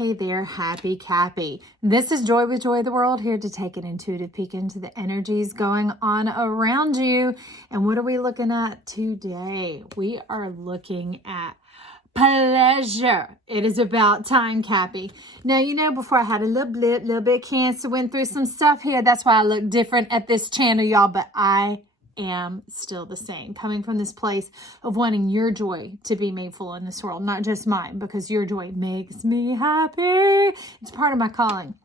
Hey there, happy Cappy. This is Joy with Joy of the World, here to take an intuitive peek into the energies going on around you. And what are we looking at today? We are looking at pleasure. It is about time, Cappy. Now, you know, before I had a little blip, little bit of cancer, went through some stuff here. That's why I look different at this channel, y'all. But I am still the same, coming from this place of wanting your joy to be made full in this world, not just mine, because your joy makes me happy. It's part of my calling.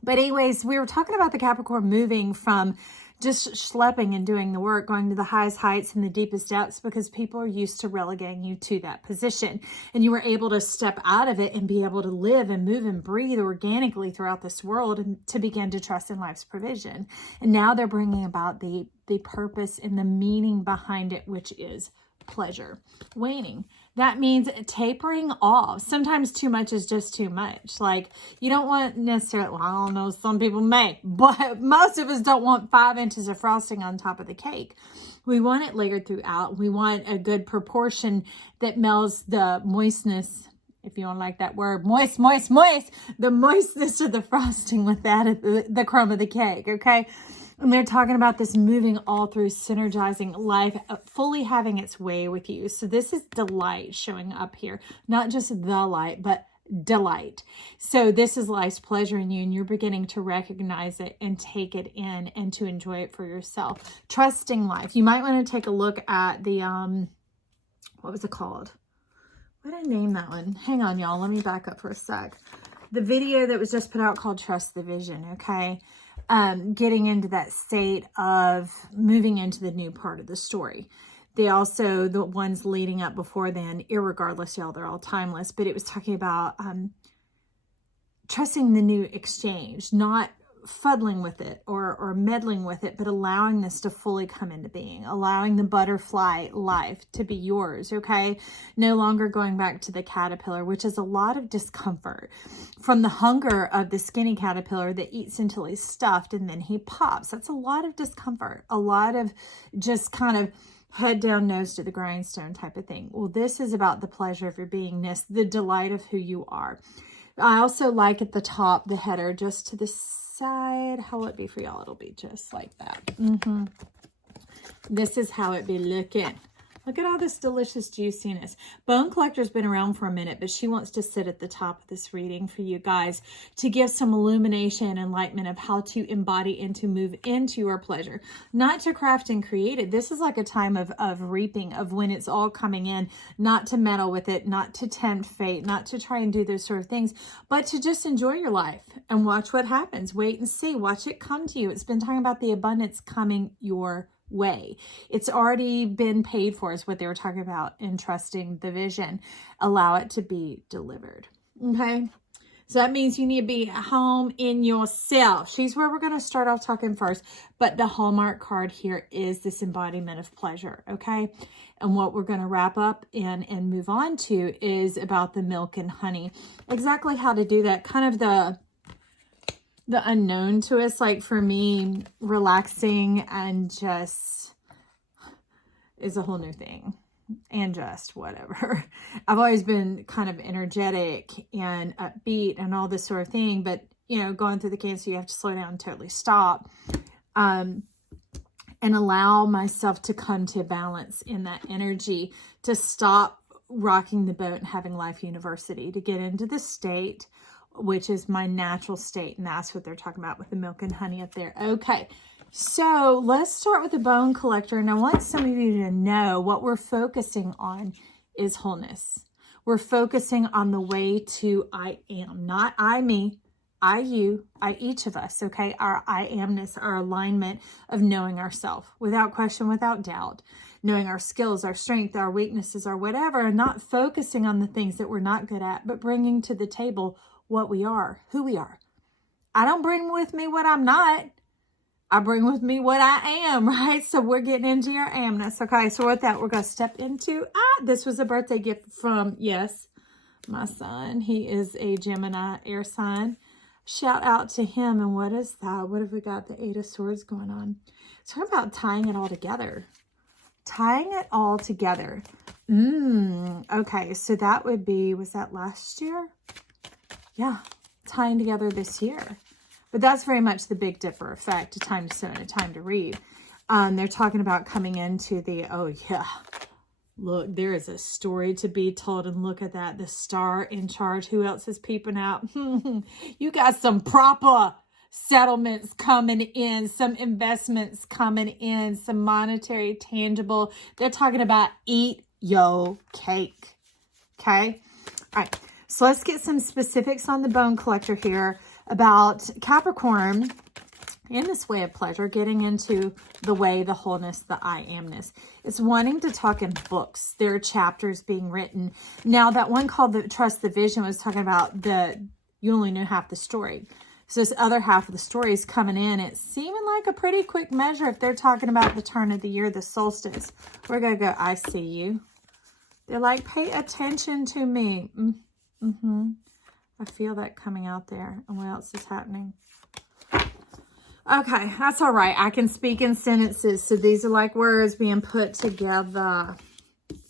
But anyways, we were talking about the Capricorn moving from just schlepping and doing the work, going to the highest heights and the deepest depths, because people are used to relegating you to that position. And you were able to step out of it and be able to live and move and breathe organically throughout this world and to begin to trust in life's provision. And now they're bringing about the purpose and the meaning behind it, which is pleasure. Waning. That means tapering off. Sometimes too much is just too much. Like, you don't want necessarily, well, I don't know, some people may, but most of us don't want 5 inches of frosting on top of the cake. We want it layered throughout. We want a good proportion that melds the moistness, if you don't like that word, moist, the moistness of the frosting with that, the crumb of the cake, okay? And they're talking about this moving all through, synergizing life, fully having its way with you. So this is delight showing up here. Not just the light, but delight. So this is life's pleasure in you, and you're beginning to recognize it and take it in and to enjoy it for yourself. Trusting life. You might want to take a look at the, what was it called? What did I name that one? Hang on, y'all. Let me back up for a sec. The video that was just put out called Trust the Vision, okay? Getting into that state of moving into the new part of the story. They also, the ones leading up before then, irregardless, y'all, they're all timeless, but it was talking about trusting the new exchange, not fuddling with it or meddling with it, but allowing this to fully come into being, allowing the butterfly life to be yours, okay? No longer going back to the caterpillar, which is a lot of discomfort from the hunger of the skinny caterpillar that eats until he's stuffed and then he pops. That's a lot of discomfort, a lot of just kind of head down, nose to the grindstone type of thing. Well, this is about the pleasure of your beingness, the delight of who you are. I also like at the top, the header just to the side. How will it be for y'all? It'll be just like that. This is how it be looking. Look at all this delicious juiciness. Bone Collector's been around for a minute, but she wants to sit at the top of this reading for you guys to give some illumination and enlightenment of how to embody and to move into your pleasure. Not to craft and create it. This is like a time of reaping, of when it's all coming in, not to meddle with it, not to tempt fate, not to try and do those sort of things, but to just enjoy your life and watch what happens. Wait and see. Watch it come to you. It's been talking about the abundance coming your way. It's already been paid for, is what they were talking about in trusting the vision. Allow it to be delivered. Okay. So that means you need to be home in yourself. She's where we're going to start off talking first. But the Hallmark card here is this embodiment of pleasure. Okay. And what we're going to wrap up in and move on to is about the milk and honey. Exactly how to do that. Kind of the unknown to us. Like for me, relaxing and just is a whole new thing, and just whatever. I've always been kind of energetic and upbeat and all this sort of thing, but you know, going through the cancer, you have to slow down and totally stop, and allow myself to come to balance in that energy, to stop rocking the boat and having life university, to get into the state which is my natural state. And that's what they're talking about with the milk and honey up there. Okay, so let's start with the Bone Collector. And I want some of you to know what we're focusing on is wholeness. We're focusing on the way to I am, not I, me, I, you, I, each of us, okay? Our I amness, our alignment of knowing ourselves without question, without doubt, knowing our skills, our strength, our weaknesses, or whatever, and not focusing on the things that we're not good at, but bringing to the table what we are, who we are. I don't bring with me what I'm not. I bring with me what I am, right? So we're getting into your amness. Okay, so with that, we're going to step into, this was a birthday gift from, yes, my son. He is a Gemini air sign. Shout out to him. And what is that? What have we got? The 8 of Swords going on. It's about tying it all together. Tying it all together. Okay, so that would be, was that last year? Yeah, tying together this year. But that's very much the Big Dipper effect, a time to sow and a time to read. They're talking about coming into the, oh yeah, look, there is a story to be told. And look at that, the star in charge. Who else is peeping out? You got some proper settlements coming in, some investments coming in, some monetary, tangible. They're talking about eat yo cake. Okay. All right. So let's get some specifics on the Bone Collector here about Capricorn in this way of pleasure, getting into the way, the wholeness, the I amness. It's wanting to talk in books. There are chapters being written. Now, that one called the Trust the Vision was talking about you only knew half the story. So this other half of the story is coming in. It's seeming like a pretty quick measure if they're talking about the turn of the year, the solstice. We're going to go, I see you. They're like, pay attention to me. I feel that coming out there. And what else is happening? Okay, that's all right. I can speak in sentences. So these are like words being put together.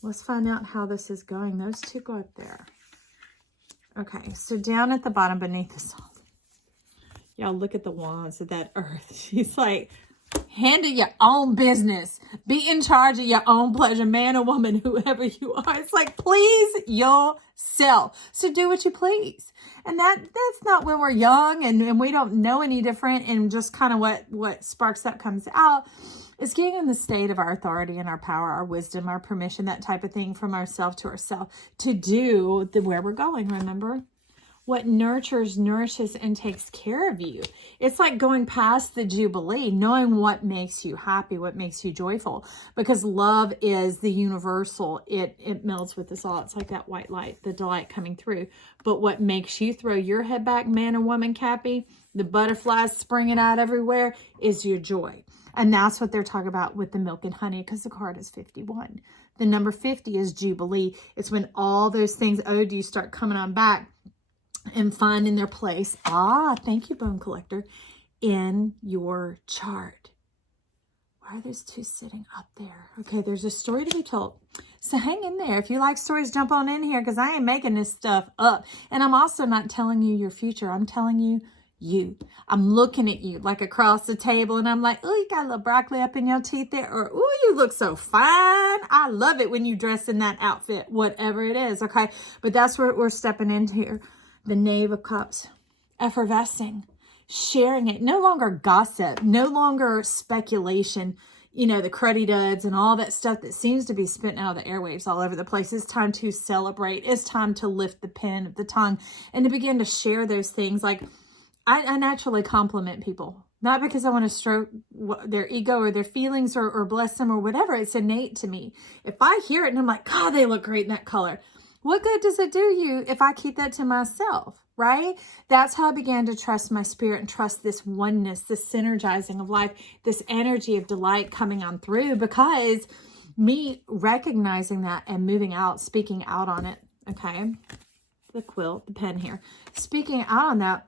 Let's find out how this is going. Those two go up there. Okay, so down at the bottom beneath the salt. Y'all look at the wands of that earth. She's like, handle your own business. Be in charge of your own pleasure, man or woman, whoever you are. It's like, please yourself. So do what you please. And that's not when we're young and we don't know any different, and just kind of what sparks up comes out. It's getting in the state of our authority and our power, our wisdom, our permission, that type of thing from ourselves to ourselves to do where we're going, remember? What nurtures, nourishes, and takes care of you. It's like going past the Jubilee, knowing what makes you happy, what makes you joyful. Because love is the universal. It melds with us all. It's like that white light, the delight coming through. But what makes you throw your head back, man or woman, Cappy, the butterflies springing out everywhere, is your joy. And that's what they're talking about with the milk and honey, because the card is 51. The number 50 is Jubilee. It's when all those things owed you start coming on back and finding their place. Thank you, Bone Collector, in your chart. Why are those two sitting up there? Okay, there's a story to be told. So hang in there. If you like stories, jump on in here, because I ain't making this stuff up. And I'm also not telling you your future. I'm telling you you. I'm looking at you like across the table, and I'm like, oh, you got a little broccoli up in your teeth there. Or, oh, you look so fine. I love it when you dress in that outfit, whatever it is, okay? But that's where we're stepping into here. The Knave of Cups, effervescing, sharing it, no longer gossip, no longer speculation, the cruddy duds and all that stuff that seems to be spitting out of the airwaves all over the place. It's time to celebrate. It's time to lift the pen of the tongue and to begin to share those things. Like, I naturally compliment people, not because I want to stroke their ego or their feelings or bless them or whatever. It's innate to me. If I hear it and I'm like, God, they look great in that color. What good does it do you if I keep that to myself, right? That's how I began to trust my spirit and trust this oneness, this synergizing of life, this energy of delight coming on through, because me recognizing that and moving out, speaking out on it, okay? The quilt, the pen here. Speaking out on that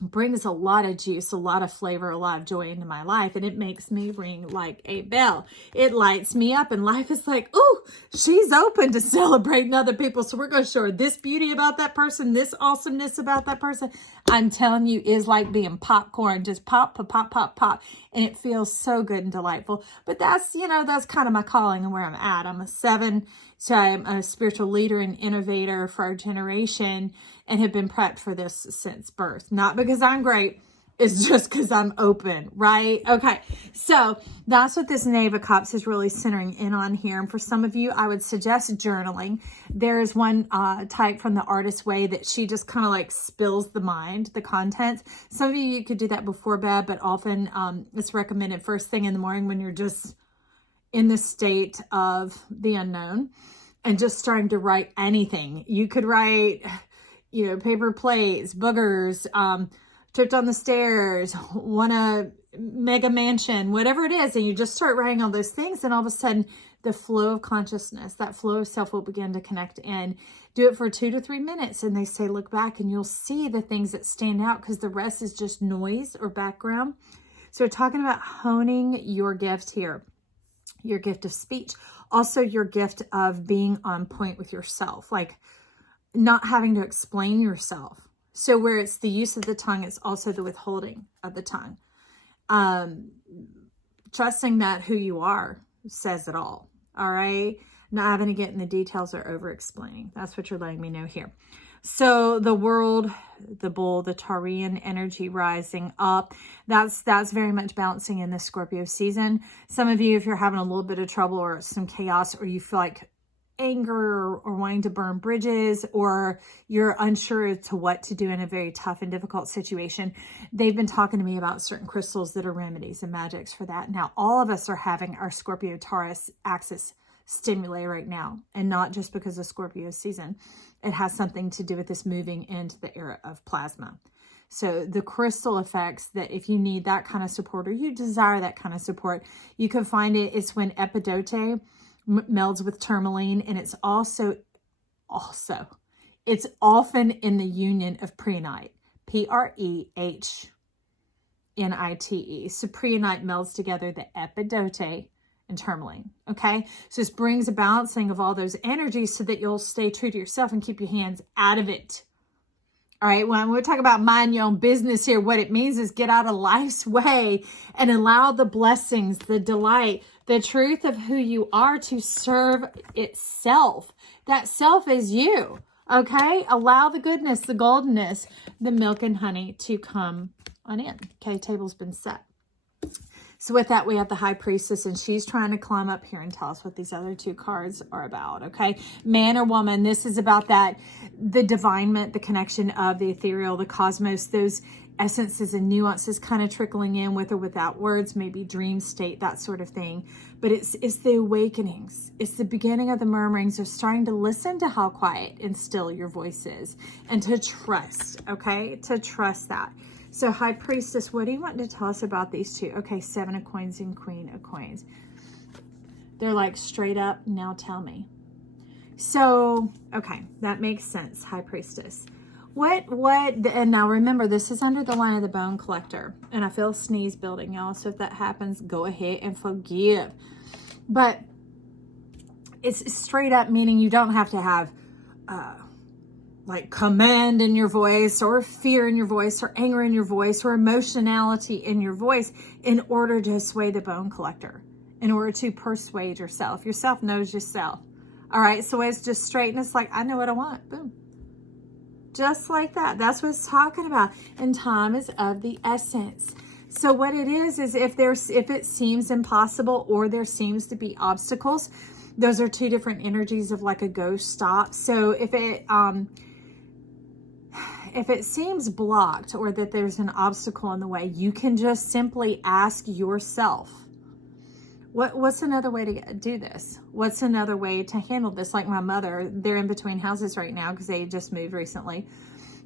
brings a lot of juice, a lot of flavor, a lot of joy into my life, and it makes me ring like a bell. It lights me up, and life is like, ooh, she's open to celebrating other people, so we're going to show her this beauty about that person, this awesomeness about that person. I'm telling you, is like being popcorn, just pop, pop, pop, pop, pop, and it feels so good and delightful. But that's, that's kind of my calling and where I'm at. I'm a 7, so I'm a spiritual leader and innovator for our generation, and have been prepped for this since birth. Not because I'm great, it's just because I'm open, right? Okay, so that's what this Knave of Cups is really centering in on here. And for some of you, I would suggest journaling. There is one type from the Artist Way that she just kind of like spills the mind, the contents. Some of you could do that before bed, but often it's recommended first thing in the morning when you're just in the state of the unknown and just starting to write anything. You could write, paper plates, boogers, tripped on the stairs, won a mega mansion, whatever it is. And you just start writing all those things. And all of a sudden, the flow of consciousness, that flow of self will begin to connect in. Do it for 2 to 3 minutes. And they say, look back and you'll see the things that stand out, because the rest is just noise or background. So we're talking about honing your gift here, your gift of speech. Also, your gift of being on point with yourself, like not having to explain yourself. So where it's the use of the tongue, it's also the withholding of the tongue. Trusting that who you are says it all. All right. Not having to get in the details or over explaining. That's what you're letting me know here. So the world, the bull, the Taurian energy rising up, that's very much balancing in the Scorpio season. Some of you, if you're having a little bit of trouble or some chaos, or you feel like anger or wanting to burn bridges, or you're unsure as to what to do in a very tough and difficult situation, they've been talking to me about certain crystals that are remedies and magics for that. Now, all of us are having our Scorpio Taurus axis stimulate right now, and not just because of Scorpio season. It has something to do with this moving into the era of plasma. So the crystal effects, that if you need that kind of support or you desire that kind of support, you can find it. It's when epidote melds with tourmaline, and it's it's often in the union of prehnite, Prehnite. So prehnite melds together the epidote and tourmaline. Okay, so this brings a balancing of all those energies so that you'll stay true to yourself and keep your hands out of it. All right, when we talk about mind your own business here, what it means is get out of life's way and allow the blessings, the delight, the truth of who you are to serve itself. That self is you. Okay, allow the goodness, the goldenness, the milk and honey to come on in. Okay, table's been set. So with that, we have the High Priestess, and she's trying to climb up here and tell us what these other two cards are about, okay? Man or woman, this is about that, the divinement, the connection of the ethereal, the cosmos, those essences and nuances kind of trickling in with or without words, maybe dream state, that sort of thing. But it's the awakenings. It's the beginning of the murmurings of starting to listen to how quiet and still your voice is, and to trust, okay? To trust that. So High Priestess, what do you want to tell us about these two? Okay, Seven of Coins and Queen of Coins. They're like straight up, now tell me. So, okay, that makes sense, High Priestess. And now remember, this is under the line of the Bone Collector. And I feel a sneeze building, y'all. So if that happens, go ahead and forgive. But it's straight up, meaning you don't have to have like command in your voice, or fear in your voice, or anger in your voice, or emotionality in your voice in order to sway the Bone Collector, in order to persuade yourself. Yourself knows yourself. All right, so it's just straight, and it's like, I know what I want. Boom. Just like that. That's what it's talking about. And time is of the essence. So what it is if it seems impossible, or there seems to be obstacles, those are two different energies of like a go stop. So if it seems blocked, or that there's an obstacle in the way, you can just simply ask yourself, what's another way to do this? What's another way to handle this? Like my mother, they're in between houses right now because they just moved recently.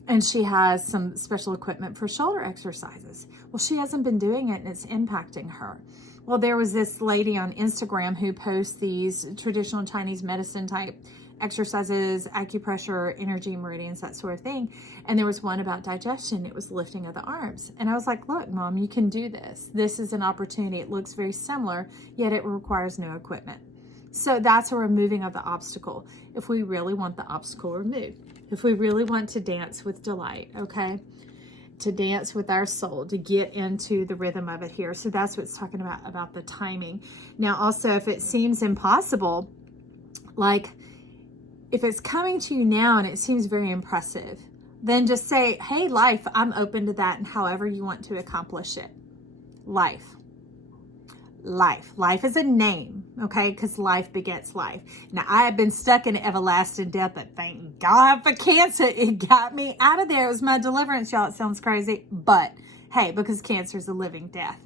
And she has some special equipment for shoulder exercises. Well, she hasn't been doing it, and it's impacting her. Well, there was this lady on Instagram who posts these traditional Chinese medicine type exercises, acupressure, energy meridians, that sort of thing. And there was one about digestion. It was lifting of the arms. And I was like, look, Mom, you can do this. This is an opportunity. It looks very similar, yet it requires no equipment. So that's a removing of the obstacle. If we really want the obstacle removed, if we really want to dance with delight, okay? To dance with our soul, to get into the rhythm of it here. So that's what it's talking about the timing. Now, also, if it seems impossible, like if it's coming to you now and it seems very impressive, then just say, hey, life, I'm open to that, and however you want to accomplish it. Life is a name, okay? Because life begets life. Now, I have been stuck in everlasting death, but thank God for cancer. It got me out of there. It was my deliverance, y'all. It sounds crazy, but hey, because cancer is a living death.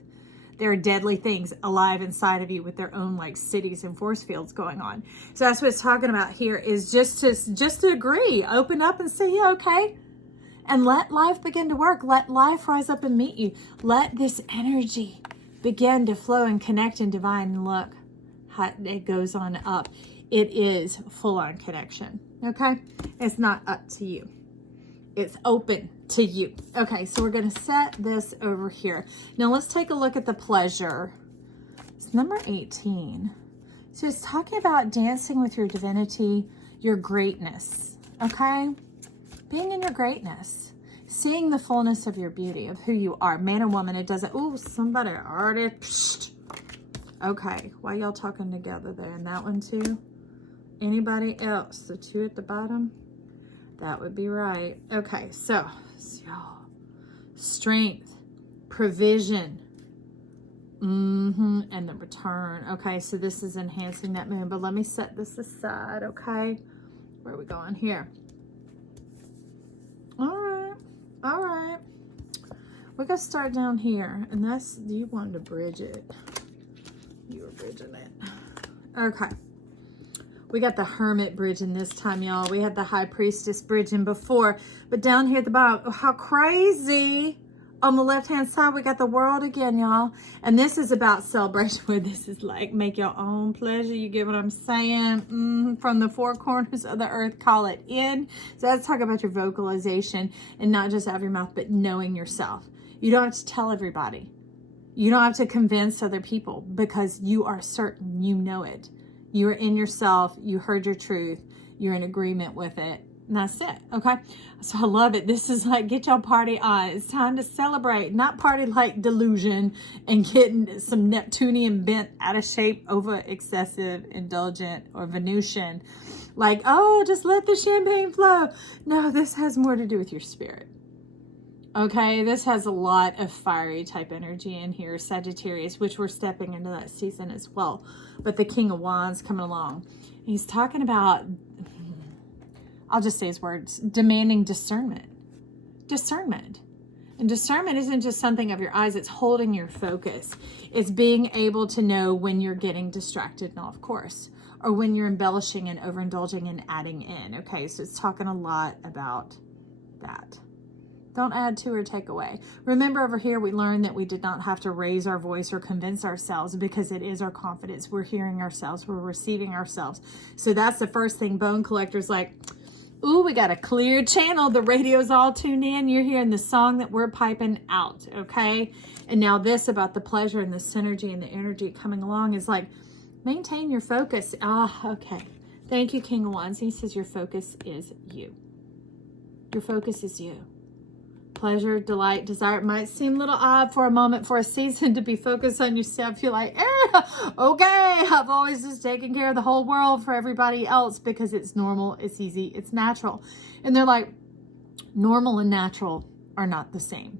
There are deadly things alive inside of you with their own like cities and force fields going on. So that's what it's talking about here, is just to agree, open up and say, yeah, okay. And let life begin to work. Let life rise up and meet you. Let this energy begin to flow and connect and divine. And look how it goes on up. It is full on connection. Okay. It's not up to you. It's open to you. Okay, so we're going to set this over here. Now let's take a look at the pleasure. It's number 18. So it's talking about dancing with your divinity, your greatness. Okay? Being in your greatness. seeing the fullness of your beauty, of who you are, man and woman. It doesn't, ooh, somebody already, psst. Okay, why y'all talking together there? And that one too? Anybody else? The two at the bottom? That would be right. Okay, so y'all, strength, provision, and the return. Okay, so this is enhancing that moon, but let me set this aside, okay? Where are we going here? All right. We're gonna start down here, and that's, you wanted to bridge it. You were bridging it. Okay. We got the Hermit bridging this time, y'all. We had the High Priestess bridging before, but down here at the bottom, oh, how crazy. On the left-hand side, we got the World again, y'all. And this is about celebration, where this is like, make your own pleasure. You get what I'm saying? From the four corners of the earth, call it in. So let's talk about your vocalization, and not just out of your mouth, but knowing yourself. You don't have to tell everybody. You don't have to convince other people, because you are certain, you know it. You are in yourself. You heard your truth. You're in agreement with it. And that's it. Okay. So I love it. This is like, get your party on. It's time to celebrate, not party like delusion and getting some Neptunian bent out of shape over excessive, indulgent, or Venusian. Like, oh, just let the champagne flow. No, this has more to do with your spirit. Okay, this has a lot of fiery type energy in here, Sagittarius, which we're stepping into that season as well. But the King of Wands coming along. He's talking about, I'll just say his words, demanding discernment. Discernment. And discernment isn't just something of your eyes, it's holding your focus. It's being able to know when you're getting distracted and off course, or when you're embellishing and overindulging and adding in. Okay, so it's talking a lot about that. Don't add to or take away. Remember, over here, we learned that we did not have to raise our voice or convince ourselves, because it is our confidence. We're hearing ourselves. We're receiving ourselves. So that's the first thing. Bone Collector's like, ooh, we got a clear channel. The radio's all tuned in. You're hearing the song that we're piping out, okay? And now this about the pleasure and the synergy and the energy coming along is like, maintain your focus. Okay. Thank you, King of Wands. He says your focus is you. Your focus is you. Pleasure, delight, desire. It might seem a little odd for a moment, for a season, to be focused on yourself. You're like, okay, I've always just taken care of the whole world for everybody else, because it's normal, it's easy, it's natural. And they're like, normal and natural are not the same.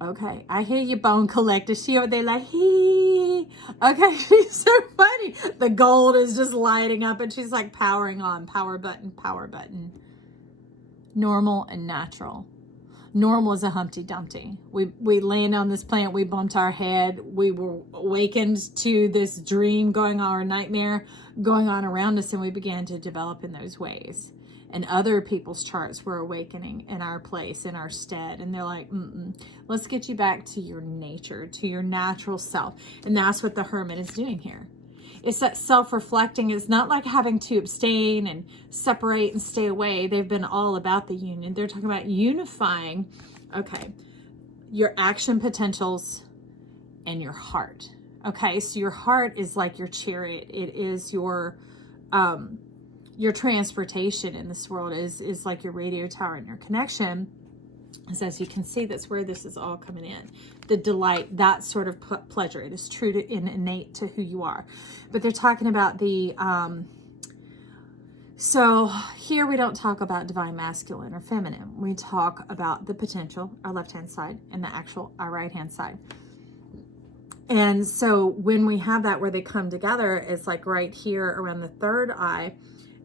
Okay, I hear you, Bone Collector. She over there like, hee. Okay, she's so funny. The gold is just lighting up, and she's like powering on. Power button, power button. Normal and natural. Normal is a Humpty Dumpty. We land on this planet, we bumped our head, we were awakened to this dream going on, or nightmare going on around us, and we began to develop in those ways. And other people's charts were awakening in our place, in our stead. And they're like, let's get you back to your nature, to your natural self. And that's what the Hermit is doing here. It's that self-reflecting. It's not like having to abstain and separate and stay away. They've been all about the union. They're talking about unifying, okay, your action potentials and your heart. Okay, so your heart is like your chariot. It is your transportation in this world, is like your radio tower and your connection. So as you can see, that's where this is all coming in. The delight, that sort of pleasure. It is true to and innate to who you are. But they're talking about the, so here we don't talk about divine masculine or feminine. We talk about the potential, our left-hand side, and the actual, our right-hand side. And so when we have that where they come together, it's like right here around the third eye,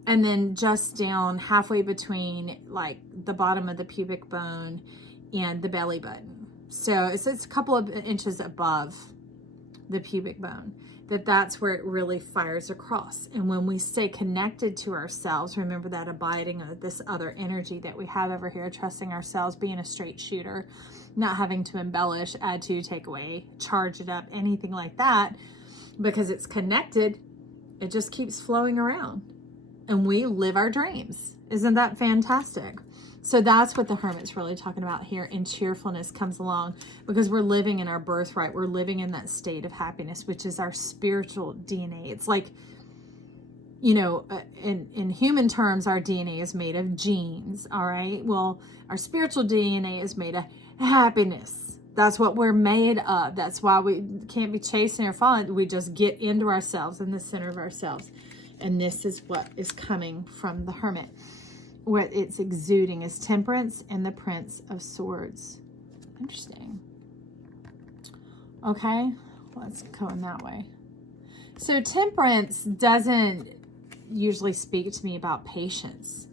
and then just down halfway between like the bottom of the pubic bone and the belly button. So it's a couple of inches above the pubic bone, that's where it really fires across. And when we stay connected to ourselves, remember that abiding of this other energy that we have over here, trusting ourselves, being a straight shooter, not having to embellish, add to, take away, charge it up, anything like that, because it's connected, it just keeps flowing around. And we live our dreams. Isn't that fantastic? So that's what the Hermit's really talking about here. And cheerfulness comes along because we're living in our birthright. We're living in that state of happiness, which is our spiritual DNA. It's like in human terms, our DNA is made of genes, all right? Well, our spiritual DNA is made of happiness. That's what we're made of. That's why we can't be chasing or falling. We just get into ourselves, in the center of ourselves. And this is what is coming from the Hermit. What it's exuding is Temperance and the Prince of Swords. Interesting. Okay, let's go in that way. So Temperance doesn't usually speak to me about patience.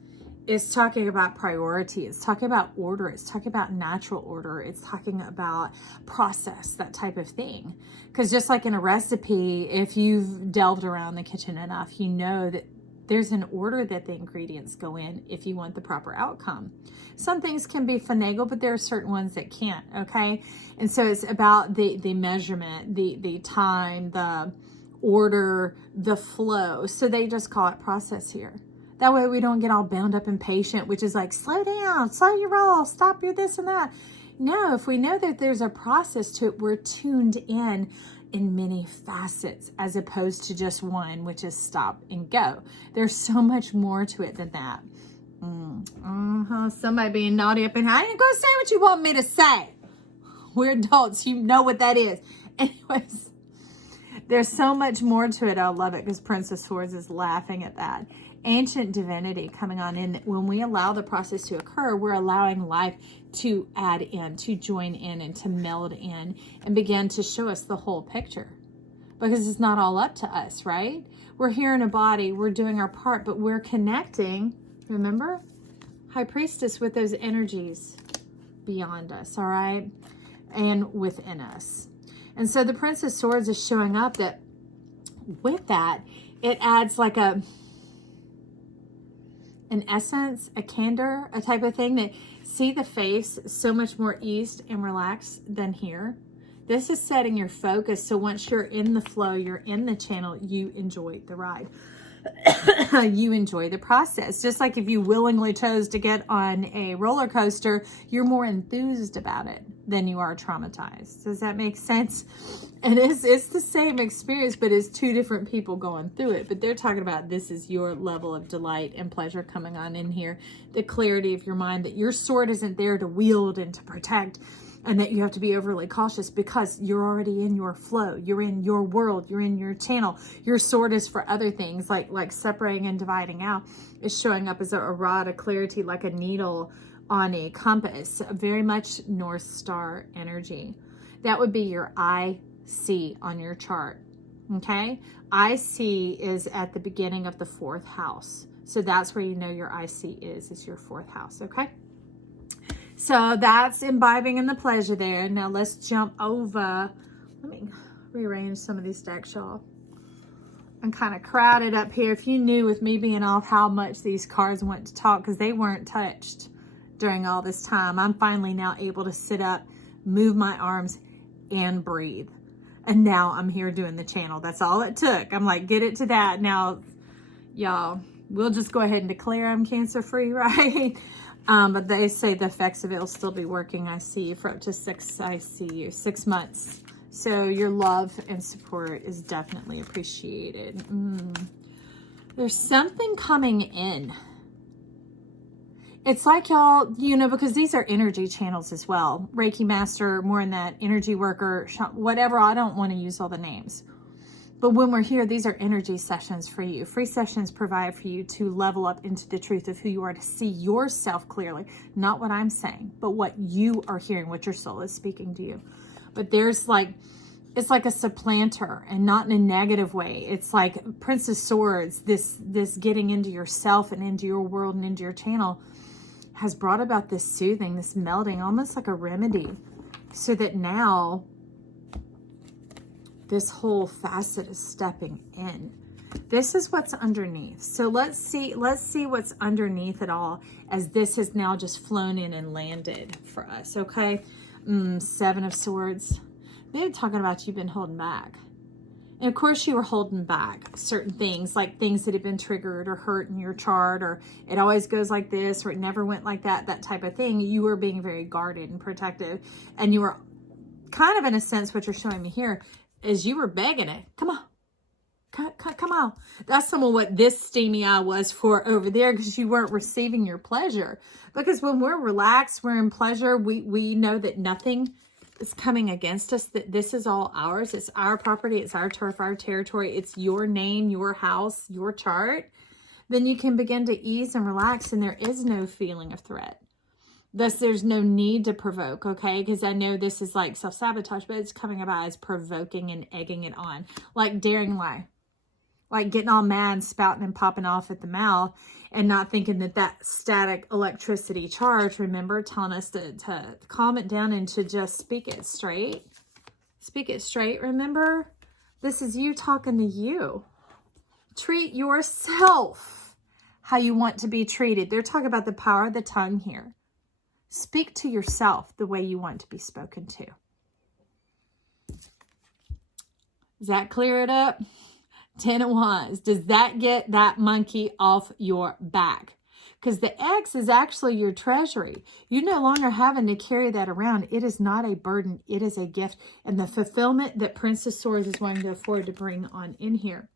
It's talking about priority. It's talking about order. It's talking about natural order. It's talking about process, that type of thing. Because just like in a recipe, if you've delved around the kitchen enough, you know that there's an order that the ingredients go in if you want the proper outcome. Some things can be finagled, but there are certain ones that can't, okay? And so it's about the measurement, the time, the order, the flow. So they just call it process here. That way we don't get all bound up and impatient, which is like, slow down, slow your roll, stop your this and that. No, if we know that there's a process to it, we're tuned in many facets as opposed to just one, which is stop and go. There's so much more to it than that. Somebody being naughty up in here. I ain't gonna say what you want me to say. We're adults, you know what that is. Anyways, there's so much more to it. I love it because Princess Swords is laughing at that. Ancient divinity coming on in. When we allow the process to occur, we're allowing life to add in, to join in, and to meld in and begin to show us the whole picture. Because it's not all up to us, right? We're here in a body, we're doing our part, but we're connecting, remember? High Priestess, with those energies beyond us, all right? And within us. And so the Princess Swords is showing up that with that, it adds like an essence, a candor, a type of thing that see the face so much more eased and relaxed than here. This is setting your focus. So once you're in the flow, you're in the channel, you enjoy the ride. You enjoy the process. Just like if you willingly chose to get on a roller coaster, you're more enthused about it than you are traumatized. Does that make sense? And it's the same experience, but it's two different people going through it. But they're talking about this is your level of delight and pleasure coming on in here. The clarity of your mind that your sword isn't there to wield and to protect, and that you have to be overly cautious because you're already in your flow. You're in your world. You're in your channel. Your sword is for other things like separating and dividing out. Is showing up as a rod of clarity, like a needle on a compass. Very much North Star energy. That would be your IC on your chart. Okay? IC is at the beginning of the 4th house. So that's where you know your IC is your 4th house. Okay? So that's imbibing in the pleasure there. Now let's jump over. Let me rearrange some of these decks, y'all. I'm kind of crowded up here. If you knew with me being off how much these cards want to talk, because they weren't touched during all this time. I'm finally now able to sit up, move my arms, and breathe. And now I'm here doing the channel. That's all it took. I'm like, get it to that. Now, y'all, we'll just go ahead and declare I'm cancer-free, right? But they say the effects of it will still be working, I see, for up to 6 months. So your love and support is definitely appreciated. There's something coming in. It's like y'all, because these are energy channels as well. Reiki master, more in that energy worker, whatever. I don't want to use all the names. But when we're here, these are energy sessions for you. Free sessions provide for you to level up into the truth of who you are, to see yourself clearly. Not what I'm saying, but what you are hearing, what your soul is speaking to you. But there's it's like a supplanter, and not in a negative way. It's like Princess Swords, this getting into yourself and into your world and into your channel has brought about this soothing, this melding, almost like a remedy. So that now this whole facet is stepping in. This is what's underneath. So let's see what's underneath it all, as this has now just flown in and landed for us, okay? 7 of Swords. Maybe talking about you've been holding back. And of course you were holding back certain things, like things that have been triggered or hurt in your chart, or it always goes like this, or it never went like that, that type of thing. You were being very guarded and protective. And you were kind of, in a sense, what you're showing me here is you were begging it. Come on. Come on. That's some of what this steamy eye was for over there, because you weren't receiving your pleasure. Because when we're relaxed, we're in pleasure, we know that nothing is coming against us, that this is all ours. It's our property. It's our turf, our territory. It's your name, your house, your chart. Then you can begin to ease and relax, and there is no feeling of threat. Thus, there's no need to provoke, okay? Because I know this is like self-sabotage, but it's coming about as provoking and egging it on. Like daring lie. Like getting all mad, spouting and popping off at the mouth, and not thinking that that static electricity charge, remember, telling us to calm it down and to just speak it straight. Speak it straight, remember? This is you talking to you. Treat yourself how you want to be treated. They're talking about the power of the tongue here. Speak to yourself the way you want to be spoken to. Does that clear it up? 10 of Wands. Does that get that monkey off your back? Because the X is actually your treasury. You no longer having to carry that around. It is not a burden. It is a gift. And the fulfillment that Princess Swords is wanting to afford to bring on in here.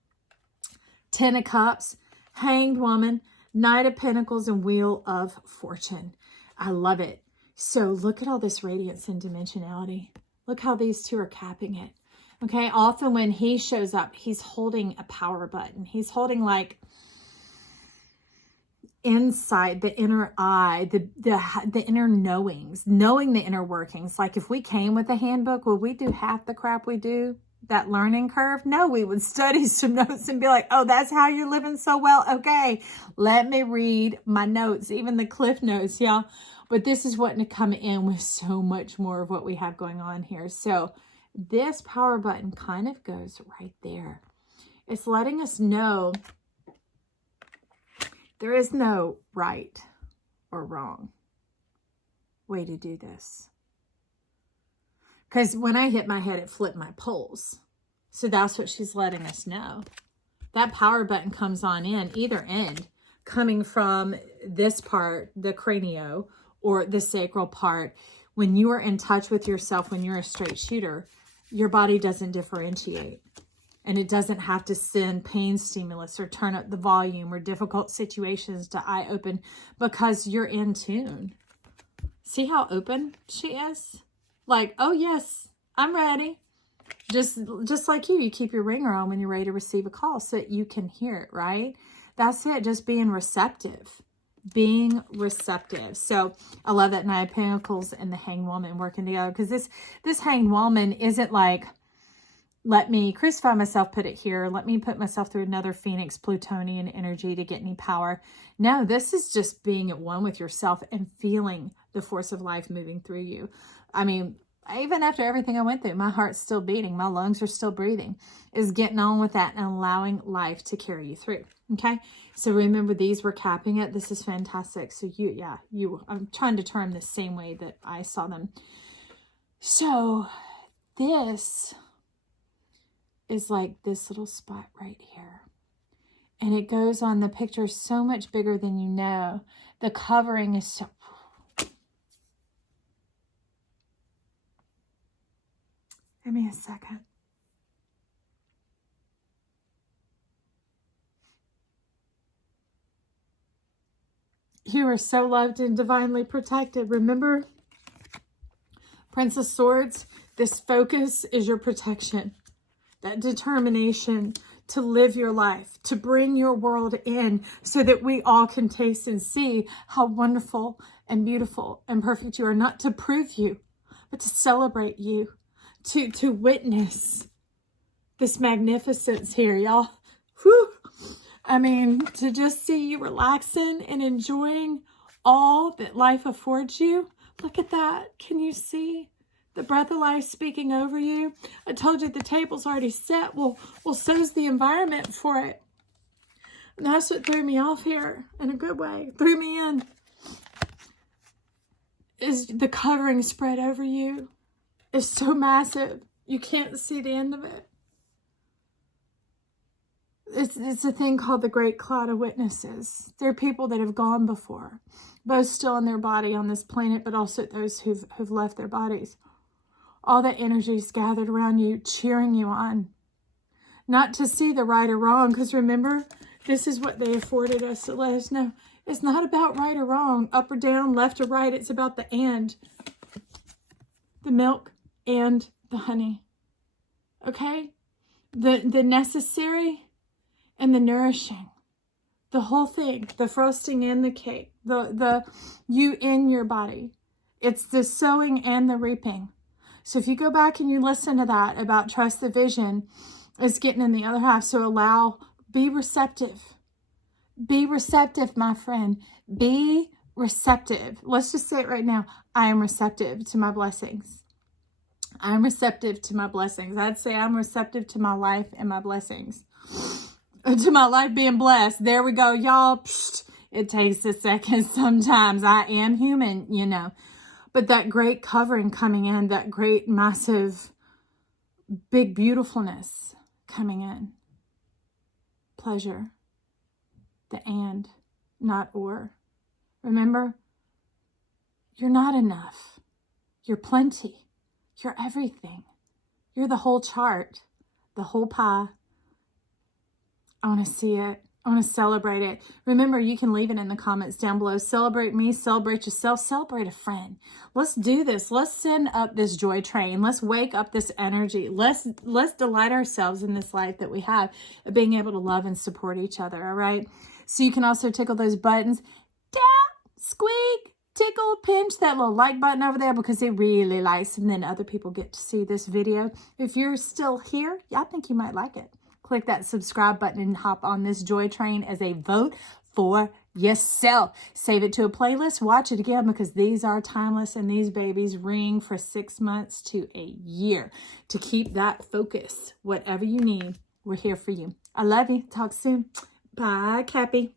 10 of Cups, Hanged Woman, Knight of Pentacles, and Wheel of Fortune. I love it. So look at all this radiance and dimensionality. Look how these two are capping it. Okay, often when he shows up, he's holding a power button. He's holding like insight, the inner eye, the inner knowings, knowing the inner workings. Like if we came with a handbook, would we do half the crap we do? That learning curve? No, we would study some notes and be like, oh, that's how you're living so well. Okay, let me read my notes, even the cliff notes, y'all. But this is wanting to come in with so much more of what we have going on here. So this power button kind of goes right there. It's letting us know there is no right or wrong way to do this. Because when I hit my head, it flipped my poles. So that's what she's letting us know. That power button comes on in either end, coming from this part, the cranio, or the sacral part. When you are in touch with yourself, when you're a straight shooter, your body doesn't differentiate. And it doesn't have to send pain stimulus or turn up the volume or difficult situations to eye open, because you're in tune. See how open she is? Like, oh yes, I'm ready. Just like you keep your ringer on when you're ready to receive a call so that you can hear it, right? That's it, just being receptive. Being receptive. So I love that Knight of Pentacles and the Hanged Woman working together, because this Hanged Woman isn't like, let me crucify myself, put it here. Let me put myself through another Phoenix Plutonian energy to get any power. No, this is just being at one with yourself and feeling the force of life moving through you. I mean, even after everything I went through, my heart's still beating. My lungs are still breathing. Is getting on with that and allowing life to carry you through. Okay. So remember, these were capping it. This is fantastic. So I'm trying to turn the same way that I saw them. So this is like this little spot right here. And it goes on the picture so much bigger than you know. The covering is so... Give me a second. You are so loved and divinely protected. Remember, Princess Swords, this focus is your protection. That determination to live your life, to bring your world in so that we all can taste and see how wonderful and beautiful and perfect you are. Not to prove you, but to celebrate you, to witness this magnificence here, y'all. Whew. I mean, to just see you relaxing and enjoying all that life affords you. Look at that. Can you see the breath of life speaking over you? I told you the table's already set. Well, so's the environment for it. And that's what threw me off here in a good way. Threw me in. Is the covering spread over you. It's so massive. You can't see the end of it. It's a thing called the Great Cloud of Witnesses. There are people that have gone before, both still in their body on this planet, but also those who've left their bodies. All that energy is gathered around you, cheering you on. not to see the right or wrong, because remember, this is what they afforded us to let us know. It's not about right or wrong, up or down, left or right. It's about the and. The milk and the honey. Okay? The necessary and the nourishing. The whole thing. The frosting and the cake. The you in your body. It's the sowing and the reaping. So if you go back and you listen to that about trust the vision, it's getting in the other half. So be receptive. Be receptive, my friend. Be receptive. Let's just say it right now. I am receptive to my blessings. I'm receptive to my blessings. I'd say I'm receptive to my life and my blessings. To my life being blessed. There we go, y'all. It takes a second sometimes. I am human, you know. But that great covering coming in, that great, massive, big beautifulness coming in. Pleasure. The and, not or. Remember, you're not enough. You're plenty. You're everything. You're the whole chart, the whole pie. I want to see it. I want to celebrate it. Remember, you can leave it in the comments down below. Celebrate me, celebrate yourself, celebrate a friend. Let's do this. Let's send up this joy train. Let's wake up this energy. Let's delight ourselves in this life that we have of being able to love and support each other, all right? So you can also tickle those buttons. Tap, squeak, tickle, pinch that little like button over there because it really likes, and then other people get to see this video. If you're still here, I think you might like it. Click that subscribe button and hop on this joy train as a vote for yourself. Save it to a playlist. Watch it again because these are timeless and these babies ring for 6 months to a year. To keep that focus, whatever you need, we're here for you. I love you. Talk soon. Bye, Cappy.